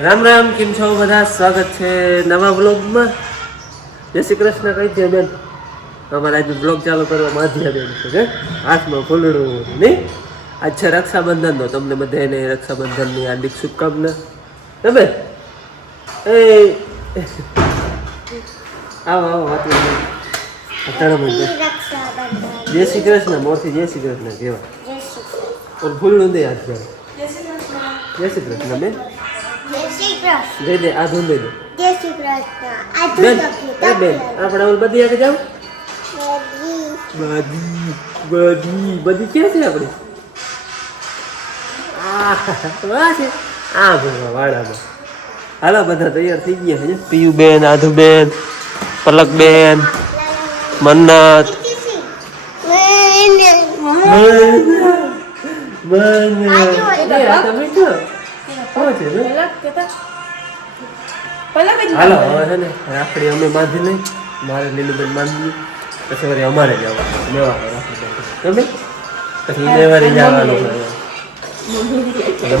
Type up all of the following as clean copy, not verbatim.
રામ રામ, કેમ છો બધા? સ્વાગત છે નવા બ્લોગમાં. જય શ્રી કૃષ્ણ કહી દે બેન. અમારે આજે બ્લોગ ચાલુ કરવા માધ્યા બેન છે કે હાથમાં ફૂલડું નહીં. આજ છે રક્ષાબંધનનો. તમને બધાને રક્ષાબંધનની હાર્દિક શુભકામના. તમે એ આવો આવો વાતો જય શ્રી કૃષ્ણ મોરથી જય શ્રી કૃષ્ણ કહેવાય. ફૂલડું દે હાથ જય શ્રી કૃષ્ણ બેન. દે દે આ ધૂન દે દે. જય શ્રી કૃષ્ણ. બેન એ બેન આપણે ઓલ બધી આગળ જાવ. બધી બધી બધી ક્યાં છે આપણી? આ છે આ ભરવા વાળામાં. હાલો બધા તૈયાર થઈ ગયા છે. પિયુબેન, આધુબેન, પલકબેન, મન્નત, હાલો હવે છે ને રાખડી અમે બાંધી નહીં. મારે લીલુબેન બાંધી પછી વળી અમારે જવાનું લેવા તમે પછી લેવાની જવાનું.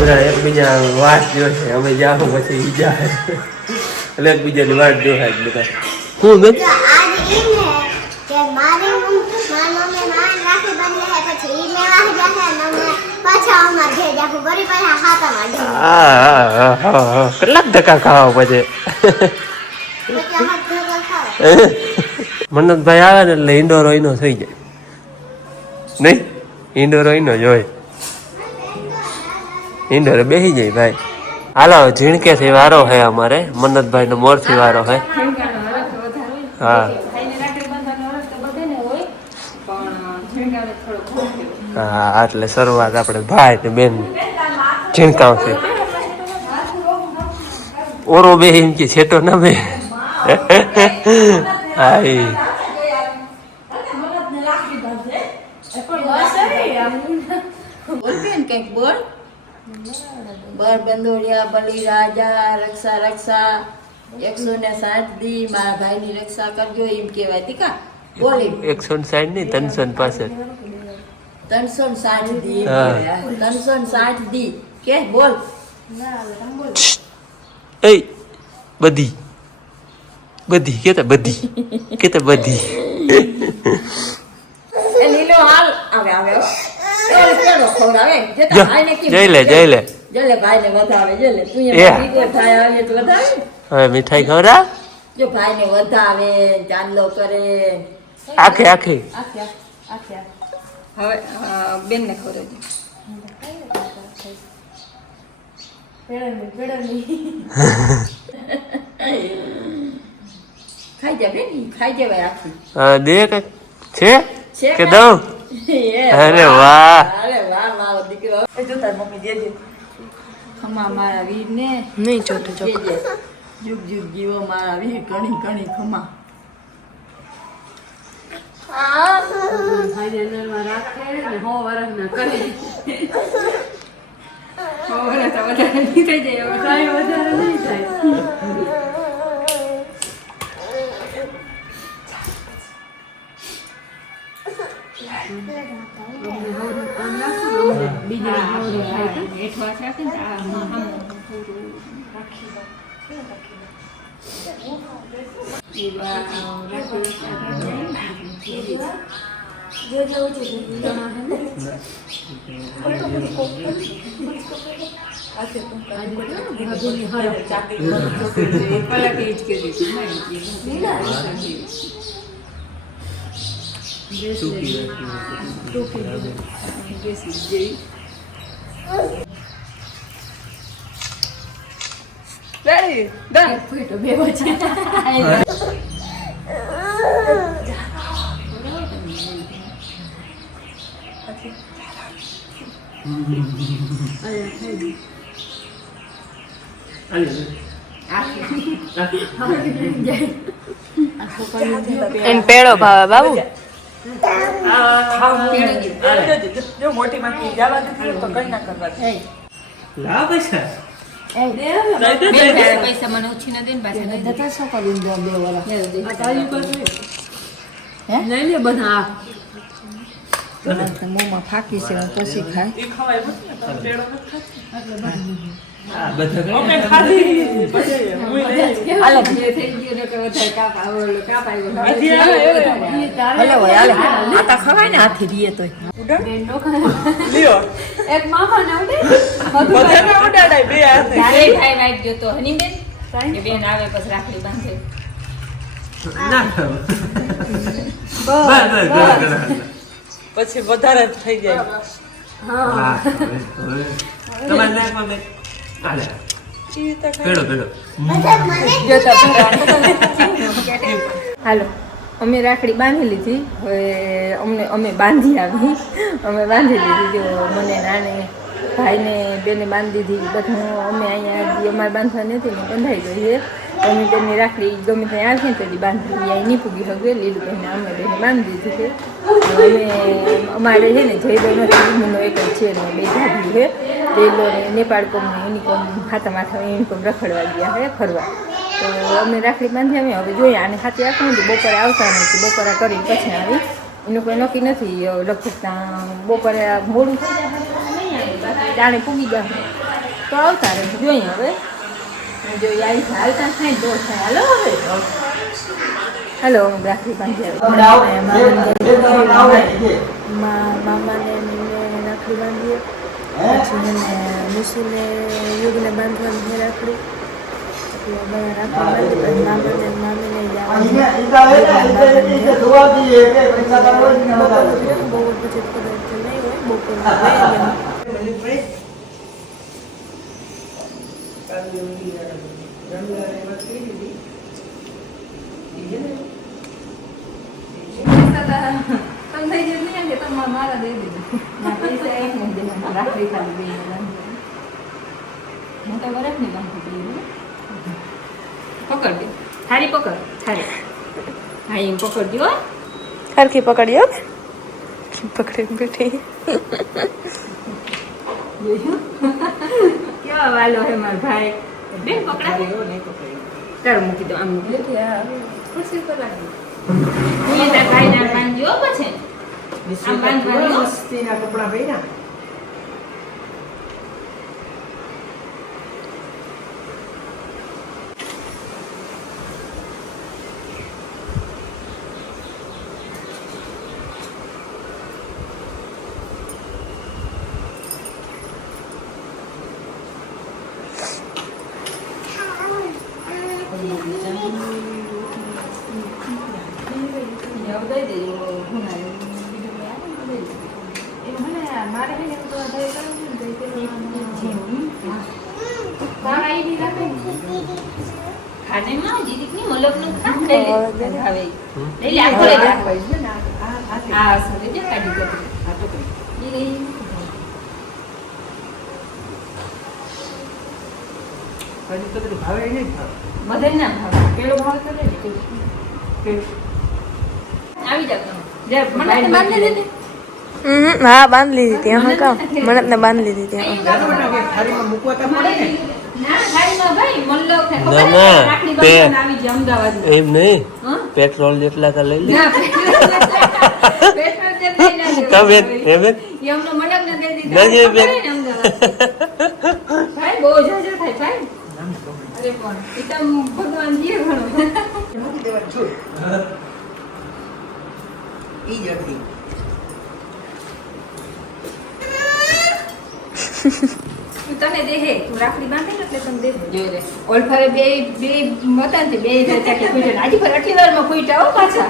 બધા એકબીજા વાટ જોશે. અમે જાવ પછી ઈ જાય એટલે એકબીજાની વાટ જોવાય જ બધા. શું બેન કેટલાક ધક્કા ખાવા પછી મન્નતભાઈ આવે ને એટલે ઇન્ડોર ઓઈનો થઈ જાય નહીં. ઇન્ડોર ઓઈનો જ હોય. ઇન્ડોર બેસી જાય ભાઈ. હાલો ઝીણકેથી વારો હે અમારે. મન્નતભાઈ નો મોરથી વારો હે. હા હા એટલે શરૂઆત આપણે ભાઈ ને બેન ઝીણકાવશે. ઓરો બે એમ કે છેટો ના બે. હા બર બંદોડિયા બલી રાજા રક્ષા રક્ષા 160 દી મારા ભાઈની રક્ષા કરજો એમ કહેવાય. તીકા બોલી 160 નહીં 365. 360 દી 360 દી કે બોલ. એ બધી બધી કેતા બધી કેતા બધી. એ લીલો હાલ આવે આવે જઈ લે જઈ લે જલે ભાઈ ને વધાવે જલે તું થાય આવે તો વધાવે. હવે મીઠાઈ ખવડા જો ભાઈ ને વધાવે ચાંદલો કરે આખે આખે. હવે બેન ને ખવડાવજો. ખાઈ જા બેન ખાઈ જવાય આખી. દે કઈ છે કે દઉં? અરે વાહ અરે વાહ મારો દીકરો. એ જો તાર મમ્મી દેજે ખમા મારા વીર ને નહીં ચોટો દેજે. જુગ જુગ જીવો મારા વીર ઘણી ઘણી ખમા. Ready? Done. બે વચ્ચે એન પેડો ભાવે બાબુ. જો મોટી માટી જવા દે તો કઈ ના કરવા. લા પૈસા પૈસા મને ઓછી ના દે ને પાછા દતા શું કરી દો બે વાળા લઈ લે બધા. મોંમાં ફાકી છે હું પછી ખાય ખવાય ને હાથી દીએ તો એક મામા ને ઉડાડાય બે હાથે ભાઈ વાઈટ ગયો તો હની બેન કે બેન આવે પછી રાખડી બાંધે પછી વધારે જ થઈ જાય તમારે નાખવા બે હાલે પેડો હાલો અમે રાખડી બાંધી લીધી હવે અમે બાંધી આવી અમે બાંધી લીધી જો મને નાને ભાઈને બેને બાંધી દીધી બધું અમે અહીંયા અમારે બાંધવા નથી ને બંધાઈ ગઈ છે અમે બેનની રાખડી ગમે ત્યાં આવશે ને તો બાંધી અહીંયા નહીં પૂગી શકે લીલું બેને અમે બેને બાંધી દીધી છે અમે અમારે છે ને જયભાઈ નથી એક જ છે ને બે દાદી છે તે લોકોને નેપાળ કોમને યુનિકોમ હાથા માથા યુનિકોમ રખડવા ગયા છે ફરવા તો અમે રાખડી બાંધી આવી હવે જોઈએ આને ખાતે આખું નથી બપોરે આવતા નથી બપોરા કરી પછી આવી એનું કોઈ નક્કી નથી લગભગ ત્યાં બપોરે મોડું થઈ જાય નહીં આવે જાણે પૂગી જાય તો આવતા રહે જોઈએ હવે જોઈએ આવી હાલતા થાય તો થાય હાલો હવે હાલો હું રાખડી બાંધી આવી મામાને રાખડી બાંધીએ પછી મને મુસીને યુગને બાંધવાની છે રાખડી મારા દે દીધું પૈસા એક ને રાખડી ખાલી હું તો વરસ ની બાંધી પકડ દે થારી પકડ થારી હા એમ પકડજો હરખી પકડ્યો પકડી બેઠી કેવા વાલો હે માર ભાઈ બેન પકડા તાર મૂકી દો આમ ખુશી તો લાગે હું તાર ભાઈ ના બાંધજો પછી આમ બાંધવાનું મસ્તીના કપડા પહેર્યા ખાને માં દીદી ની મલક નું કામ લઈ લે હવે લઈ લે આખો લઈ જા આ સરે જે કાઢી દે આ તો ઈ લઈ કદી તો ભાવે નહીં બધે ના ભાવ પેલો ભાવ તો લે આવી જા જે મને બાંધી દે હા બાંધ લીધી ત્યાં હું કામ મને બાંધ લીધી ત્યાં થાળીમાં મૂકવા તો પડે ને ના ખાઈ નો ભાઈ મલ્લો કે ના, ના, રાખડી બાંધવા આવી જ અમદાવાદ એમ નહીં પેટ્રોલ જેટલા તો લઈ લે ના પેટ્રોલ જે લઈ ના તમે એમ એમનો મલક ને દે ના, દીધા જે બેન. ભાઈ બહુ જાજો થાય ભાઈ અરે કોણ એકદમ ભગવાન જીએ ઘણો મૂકી દેવાનું છું ઈ જ હતી તને દે હે તું રાખડી બાંધે ને એટલે તને દે જોઈ રે ઓલફારે બે મતા ને બે ચાકી ફૂટ્યા આજે પર આટલી વારમાં ફૂટ્યા હો પાછા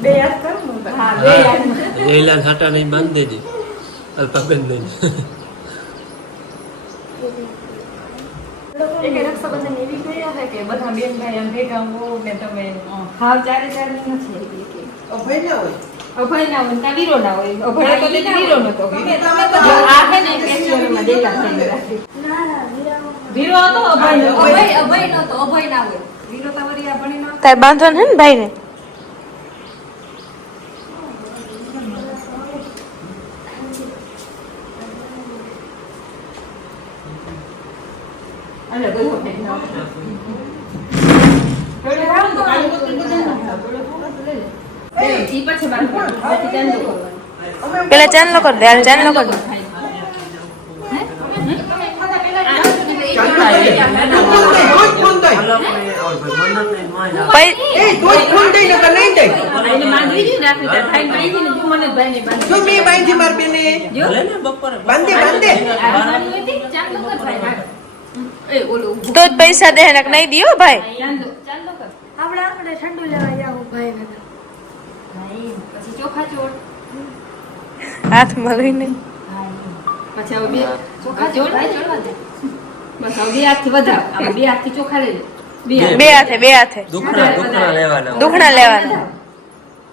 બે યાદ કર હા બે યાદ જયલા છાટા નહીં બાંધ દેજે અલ્પાબેન નહીં એક રક્ષાબંધન એવી ગયો છે કે બધા બેન ભાઈ આમ ભેગા હો ને તમે હાવ ચારે ચાર નથી કે અભય ના હોય અભય ના હોય ના વીરો ના હોય અભય તો વીરો નતો આ છે ને ફેસ્ટિવલમાં દેલા થઈ વીરો હતો અભય નતો અભય નતો અભય ના હોય વીરો તો વરી આ ભણી ના તારે બાંધવાનું હે ને ભાઈ ને અલે ગયો ફેક ના પેલે રામ તો કાલી બોતલ બધા ના પેલે ફોટો લઈ લે ઈ પછી બાર પછી ચાંદલો કરવાનો. પેલા ચાંદલો કર દે, હાલ ચાંદલો કર દે. દૂધ કોણ દે? એ દૂધ કોણ દે ને કે નહીં દે? એને માંગવી હતી ને રાખી ત્યાં ખાઈને બાંધી ને તું મને જ ભાઈને બાંધી. જો મેં બાંધી માર બેને જો બાંધે બાંધે આ બાંધી હતી, ચાંદલો કર ભાઈ હાલ. એ ઓલું તો જ પૈસા દે ને નહીં દીયો ભાઈ. ચાંદલો કર. આપણે ઠંડુ લેવા જાવું ભાઈ. નહીં, પછી ચોખા ચોળ. હાથમાં લઈને પછી હવે બે ચોખા ચોળ ચડવા દે. બસ હવે બે હાથથી વધાવ. આ બે હાથથી ચોખા લઈ લે. બે હાથે દુખણા લેવાના. દુખણા લેવાના.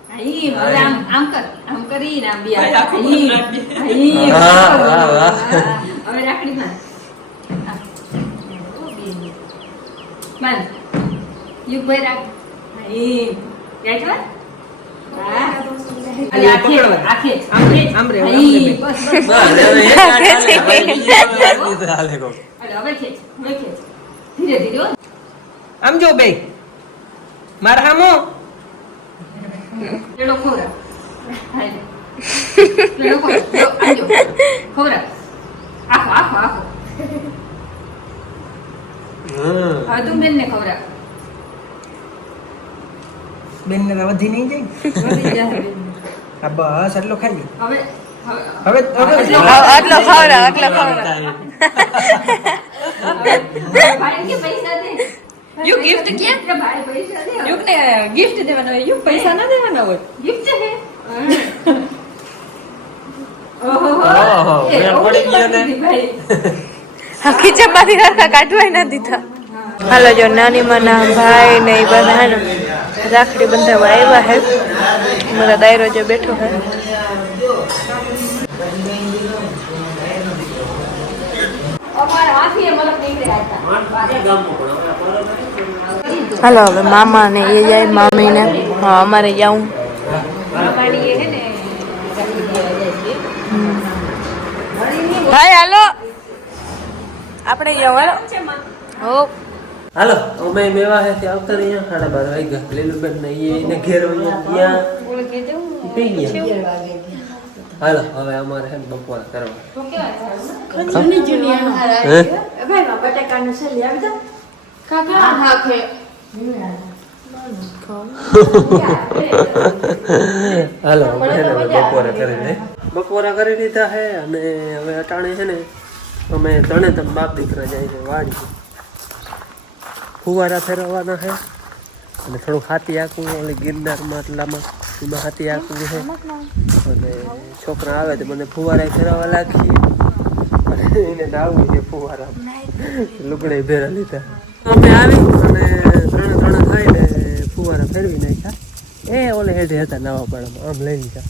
હા, ઈ હવે આમ કર. આમ કરીને આમ બે હાથ. ઈ. વાહ, વાહ, વાહ. હવે રાખડી માં. બાંધ. યુગભાઈ રાખ. હા, ઈ. રાખ્યો? હા. અરે આખે આમ રે. આમ રે, હા, આમ રે. ઈ. બસ, બસ. બસ, હવે એક હાથ હાલે, ભાઈ, બીજી બાજુ હાલે કોક. અરે હવે ખેંચ. હવે ખેંચ. ધીરે ધીરે હો. આમ જો બે મારા હામો પેલો ખોરાક. હાલ. પેલો ખોરાક. જો, આજો. ખોરાક. આખો આખો આખો. હવે તું બેનને ખવડાવ. બેન ને વધી નહીં જાય વધી જાય બેનને. હા બસ એટલો ખાઈ હવે હવે આટલો ખવડાવ, આટલો ખવડાવ. ભાઈ કે પૈસા દે. યુ gift કે? કે ભાઈ પૈસા દે. યુગને gift દેવાનો હોય, યુગ પૈસા ના દેવાના હોય. gift છે હે. ઓહો ઓહો, વેર પડી ગયો ને. ભાઈ હા, ખીચામાંથી હરખા કાઢવાય ના દીધા. હાલો જો નાની માના ભાઈ ને એ બધા હે ને રાખડી બંધાવા આવ્યા હે. મારા દાયરો જો બેઠો હે. અમારા હાથીએ મલક નીકળ્યા હતા. હાલો હવે મામા ને એ જાય, મામી ને. હા, અમારે જાઉં. અમારી હે ને ભાઈ હાલો આપણે જાઉં. હાલો હો. હાલો અમે મેવા હે ત્યાં આવતા રહ્યા 12:30 વાગ્યા. લીલુબેન ને એને ઘેર વયા ત્યાં પી ગયા. હાલો હવે અમારે હે ને બપોર કરવા. હે? હાલો અમે હે ને હવે બપોરે કરી લે. બપોરા કરી લીધા હે અને હવે અટાણે છે ને અમે ત્રણે બાપ દીકરા જાય છે વાડી. ફુવારા ફેરવવાના છે અને થોડુંક હાથી આંકવું ઓલી ગિરનારમાં એટલામાં એમાં હાથી આંકવું છે. અને છોકરા આવે તો મને ફુવારા ફેરવવા લાગીએ અને એને નાવું છે ફુવારા. લુગડે ભેરા લીધા અમે આવી અને ત્રણે થાય ને ફુવારા ફેરવી નાખ્યા. એ ઓલે હેઠે હતા નવા પાડામાં આમ લઈ લીધા.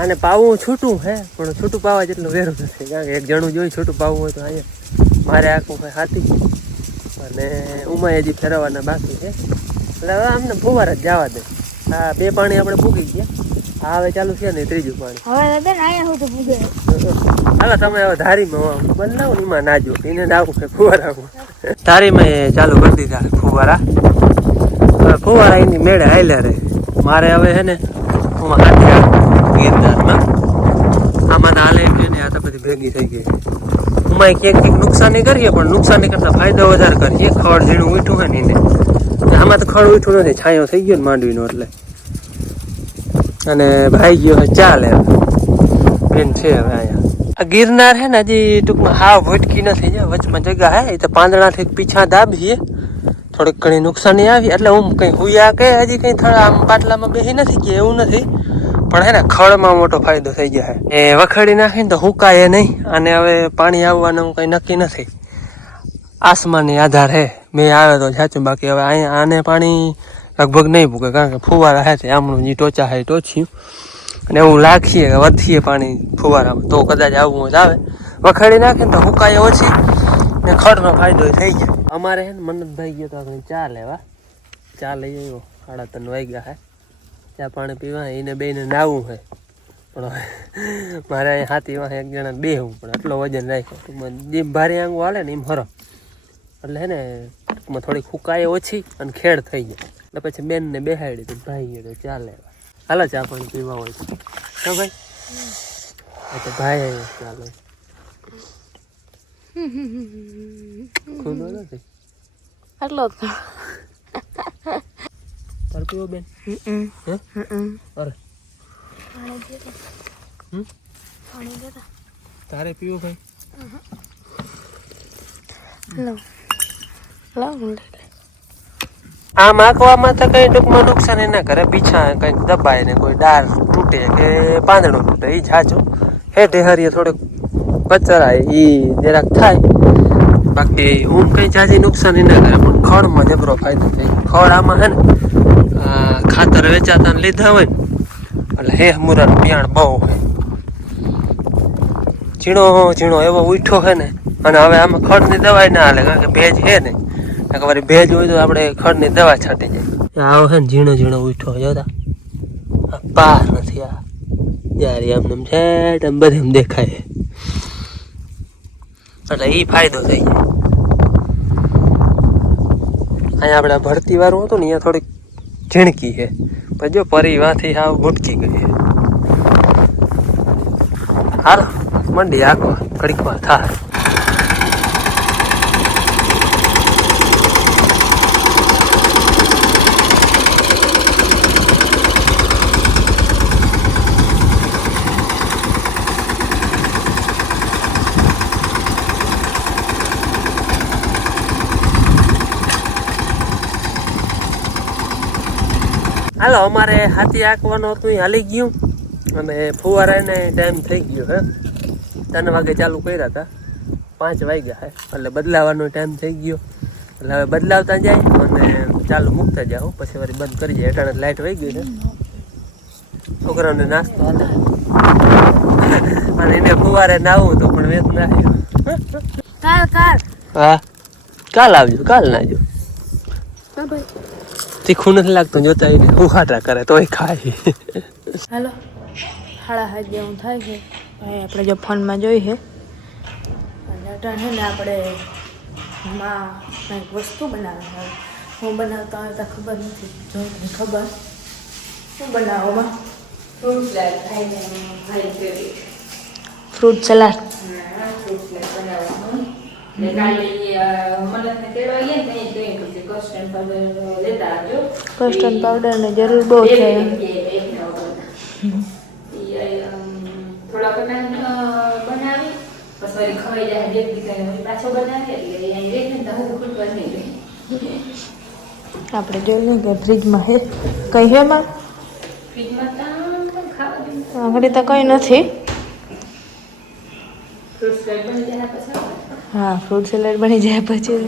આને પાવું છૂટું હે પણ છૂટું પાવા જેટલું વેરું નથી. કારણ કે એક જણું જોઈ છૂટું પાવું હોય તો અહીંયા મારે આખું હોય હાથી અને ઉમાય હજી ફેરવવાના બાકી છે. એટલે હવે અમને ફુવારા જ જવા દે. હા, 2 પાણી આપણે પૂગી ગયા. હા, હવે ચાલુ છે ને 3જું પાણી. હાલો તમે હવે ધારીમાં બદલાવો ને એમાં નાજો એને નાવું છે ફુવારામાં. ધારીમાં ચાલુ કરી દીધા ફુવારા. હવે ફુવારા એની મેળે હાલ્યા રે. મારે હવે છે ને હું હાથી ગિરનારમાં આમાં હાલે ને આ તો બધી ભેગી થઈ ગઈ. ઉમાય ક્યાંક નુકસાની કરીએ પણ નુકસાની કરતા ફાયદો વધારે કરીએ. ખડ ઝીણું ઉઠું હોય ને એને આમાં તો ખડ ઉઠું નથી, છાંયો થઈ ગયો ને માંડવીનો એટલે. અને ભાઈ ગયો હોય ચાલે બેન છે હવે અહીંયા. આ ગિરનાર હે ને હજી ટૂંકમાં હાવ ભટકી નથી. વચમાં જગ્યા હે એ તો પાંદડાથી પીછા દાબીએ. થોડીક ઘણી નુકસાની આવી એટલે હું કંઈ હુયા કે હજી કંઈ થોડા આમ પાટલામાં બેસી નથી કે એવું નથી. પણ હે ને ખડમાં મોટો ફાયદો થઈ ગયા છે. એ વખેડી નાખીને તો હુકાય નહીં. અને હવે પાણી આવવાનું કંઈ નક્કી નથી. આસમાની આધાર હે. મેં આવે તો સાચું, બાકી હવે અહીંયા આને પાણી લગભગ નહીં પૂકે કારણ કે ફુવારા હે તે આમનું જે ટોચા હે ટોચ્યું અને એવું લાગીએ કે વધીએ પાણી ફુવારામાં તો કદાચ આવવું હોય તો આવે. વખેડી નાખે ને તો હુકાય ઓછી ને ખડનો ફાયદો થઈ જાય. અમારે હે ને મન્નતભાઈ ગયો તો આપણે ચા લેવા. ચા લઈ આવ્યો. 3:30 વાગ્યા હે. ચા પાણી પીવા એને બેને નાવું છે પણ મારે અહીંયા હાથીમાં એક જણા બેહવું પણ આટલો વજન રાખ્યો. ટૂંકમાં જેમ ભારે આંગું હાલે ને એમ હરો એટલે હે ને ટૂંકમાં થોડીક ફૂકાય ઓછી અને ખેડ થઈ જાય એટલે પછી બેનને બેહાડી તો ભાઈ ગયો ચા લેવા. હાલો ચા પાણી પીવા હોય તો ભાઈ તો ભાઈ ચાલો ખુલ્લો નથી આટલો જ તાર પીવો બેન હે અરે તારે પીવો ભાઈ આમ આંકવામાં તો કઈ ટૂંકમાં નુકસાન ના કરે પીછા કઈક દબાય ને કોઈ ડાળ તૂટે કે પાંદડું તૂટે એ જાજો હેઠે હરીએ થોડુંક કચરાય એ જરાક થાય બાકી ઊંઘ કઈ જાજી નુકસાન ના કરે પણ ખડમાં જબરો ફાયદો થાય ખડ આમાં હે ને ખાતર વેચાતા લીધા હોય ને એટલે હે મુરાનું બિયાણ બહુ હોય ઝીણો ઝીણો એવો ઉઠ્યો હે ને અને હવે આમાં ખડની દવાઈ ના હાલે કારણ કે ભેજ હે ને વળી ભેજ હોય તો આપણે ખડની દવા છાંટી જાય આવો હે ને ઝીણો ઝીણો ઉઠ્યો જોતા આ પાર નથી આ યાર એમને છે એમ બધે એમ દેખાય એટલે એ ફાયદો થઈ જાય અહીંયા આપણે ભરતી વાળું હતું ને અહીંયા થોડીક ઝીણકી છે પણ જો પરિવારથી હાવ ભૂટકી ગઈ છે હાલો મંડી આખો ઘડીક વાર થાય હાલો અમારે હાથી આંકવાનું હતું એ હાલી ગયું અને ફુવારાને ટાઈમ થઈ ગયો હે 3 વાગે ચાલુ કર્યા હતા 5 વાગ્યા હે એટલે બદલાવાનો ટાઈમ થઈ ગયો એટલે હવે બદલાવતા જાય અને ચાલુ મૂકતા જાઓ પછી વળી બંધ કરી જાય અટાણે લાઇટ વહી ગઈ છે છોકરાઓને નાસ્તો હાલે અને એને ફુવારે નાવું તો પણ વેત ના કાલ હા કાલ આવજો કાલ ના આવજો તીખું નથી લાગતું જોતા એને હું ખાટા કરે તોય ખાય હાલો 7:30 જેવું થાય છે ભાઈ આપણે જો ફોનમાં જોઈ છે અને અટાણ છે ને આપણે માં કંઈક વસ્તુ બનાવે હવે હું બનાવતા હોય તો ખબર નથી જો ખબર શું બનાવવામાં ફ્રૂટ સલાડ ખાઈને ભાઈ favourite fruit salad fruit salad બનાવવાનું ને કાલે મનસને તેડવા ગયા ને ત્યાં કહ્યું કે કસ્ટર્ડ પાવડર લેતા આવજો કસ્ટર્ડ પાવડરની જરૂર બહુ છે થોડા બનાવી પછી ખવાઈ જાય બે દીકરા પાછો બનાવી એટલે અહીં રહે ને તો હું ખૂટવા નહીં રહે આપણે જોઈ લઈએ કે ફ્રીજમાં હે કઈ હે માં ફ્રીજમાં તો ખાવા દે આગળ તો કઈ નથી ફ્રૂટ સલાડ બની જાય પછી હા ફ્રૂટ સલાડ બની જાય પછી